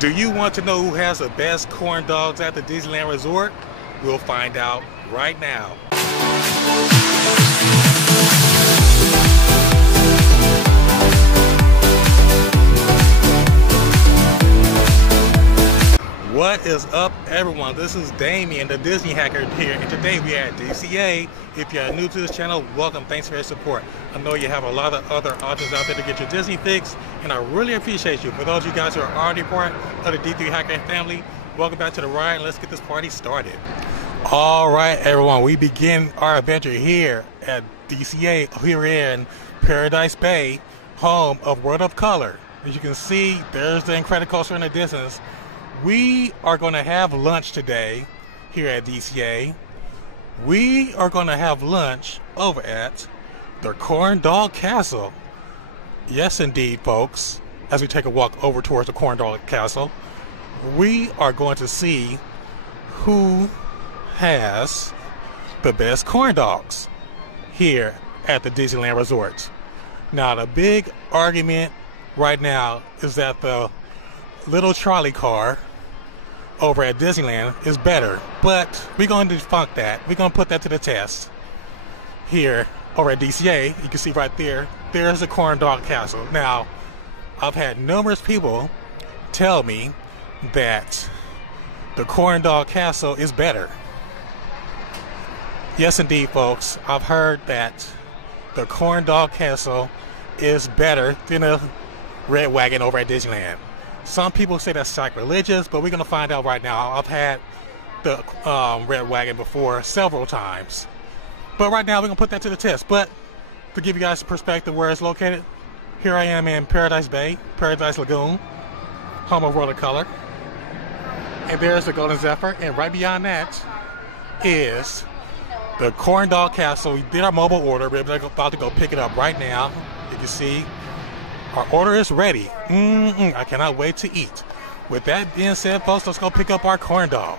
Do you want to know who has the best corn dogs at the Disneyland Resort? We'll find out right now. What is up, everyone? This is Damien, the Disney Hacker here, and today we are at DCA. If you are new to this channel, welcome. Thanks for your support. I know you have a lot of other options out there to get your Disney fix, and I really appreciate you. For those of you guys who are already part of the D3 Hacker family, welcome back to the ride, and let's get this party started. All right, everyone, we begin our adventure here at DCA, here in Paradise Bay, home of World of Color. As you can see, there's the Incredicoaster in the distance. We are going to have lunch today here at DCA. We are going to have lunch over at the Corn Dog Castle. Yes, indeed, folks. As we take a walk over towards the Corn Dog Castle, we are going to see who has the best corn dogs here at the Disneyland Resort. Now, the big argument right now is that the little trolley car over at Disneyland is better, but we're going to debunk that. We're going to put that to the test here over at DCA. You can see right there, there's the Corn Dog Castle. Now, I've had numerous people tell me that the Corn Dog Castle is better. Yes, indeed, folks. I've heard that the Corn Dog Castle is better than a Red Wagon over at Disneyland. Some people say that's sacrilegious, but we're going to find out right now. I've had the Red Wagon before several times. But right now, we're going to put that to the test. But to give you guys a perspective where it's located, here I am in Paradise Bay, Paradise Lagoon, home of World of Color. And there's the Golden Zephyr. And right beyond that is the Corn Dog Castle. We did our mobile order. We're about to go pick it up right now. You can see our order is ready. I cannot wait to eat. With that being said, folks, let's go pick up our corn dog.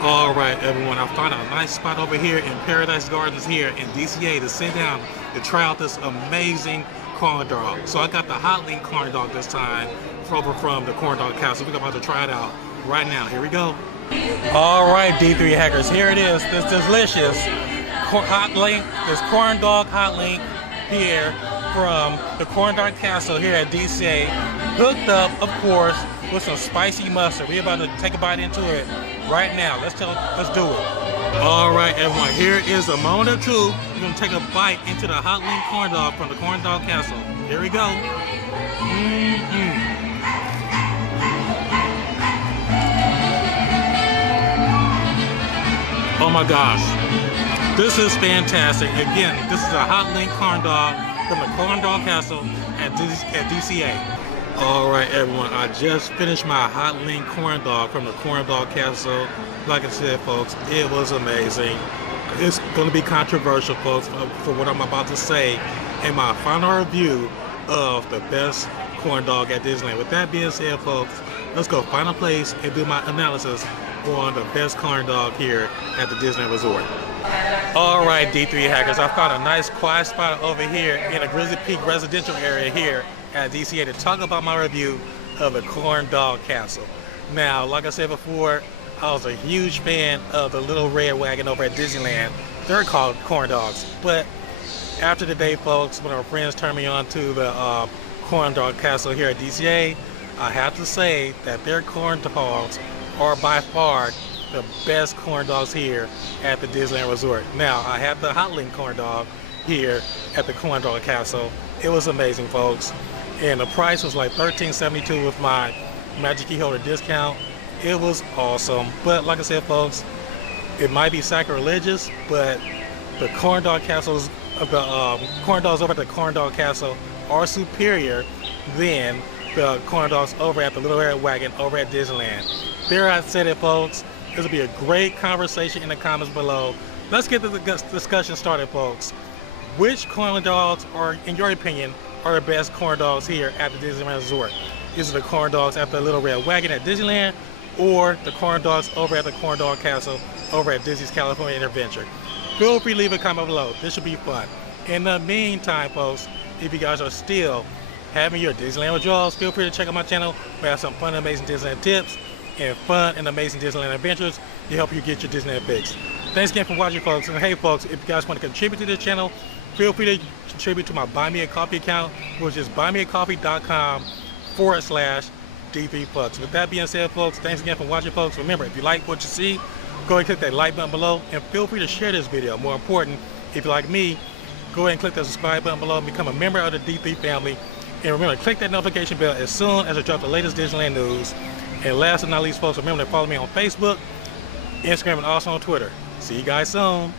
All right, everyone. I found a nice spot over here in Paradise Gardens here in DCA to sit down to try out this amazing corn dog. So I got the Hot Link corn dog this time over from the Corn Dog Castle. We're about to try it out right now. Here we go. All right, D3 Hackers. Here it is. This delicious Hot Link, this corn dog Hot Link here from the Corn Dog Castle here at DCA, hooked up, of course, with some spicy mustard. We're about to take a bite into it right now. Let's do it. All right, everyone, here is a moment of truth. We're gonna take a bite into the Hot Link corn dog from the Corn Dog Castle. Here we go. Oh my gosh, this is fantastic. Again, this is a Hot Link corn dog from the Corn Dog Castle at DCA. All right, everyone, I just finished my Hot Link corn dog from the Corn Dog Castle. Like I said, folks, it was amazing. It's going to be controversial, folks, for what I'm about to say in my final review of the best corn dog at Disneyland. With that being said, folks, let's go find a place and do my analysis on the best corn dog here at the Disneyland Resort. All right, D3 Hackers, I found a nice quiet spot over here in a Grizzly Peak residential area here at DCA to talk about my review of the Corn Dog Castle. Now, like I said before, I was a huge fan of the Little Red Wagon over at Disneyland. They're called corn dogs, but after today, folks, when our friends turned me on to the Corn Dog Castle here at DCA, I have to say that their corn dogs are by far the best corn dogs here at the Disneyland Resort. Now, I had the Hot Link corn dog here at the Corn Dog Castle. It was amazing, folks. And the price was like $13.72 with my Magic Key Holder discount. It was awesome. But like I said, folks, it might be sacrilegious, but the Corn Dog Castles, the corn dogs over at the Corn Dog Castle are superior than the corn dogs over at the Little Red Wagon over at Disneyland. There, I said it, folks. This will be a great conversation in the comments below. Let's get the discussion started, folks. Which corn dogs are, in your opinion, are the best corn dogs here at the Disneyland Resort? Is it the corn dogs at the Little Red Wagon at Disneyland, or the corn dogs over at the Corn Dog Castle over at Disney's California Adventure? Feel free to leave a comment below. This should be fun. In the meantime, folks, if you guys are still having your Disneyland withdrawals, feel free to check out my channel. We have some fun and amazing Disneyland tips and fun and amazing Disneyland adventures to help you get your Disneyland fix. Thanks again for watching, folks. And hey, folks, if you guys want to contribute to this channel, feel free to contribute to my Buy Me a Coffee account, which is buymeacoffee.com/DVFlux. With that being said, folks, thanks again for watching, folks. Remember, if you like what you see, go ahead and click that like button below, and feel free to share this video. More important, if you're like me, go ahead and click that subscribe button below and become a member of the D3 family. And remember, click that notification bell as soon as I drop the latest Disneyland news. And last but not least, folks, remember to follow me on Facebook, Instagram, and also on Twitter. See you guys soon.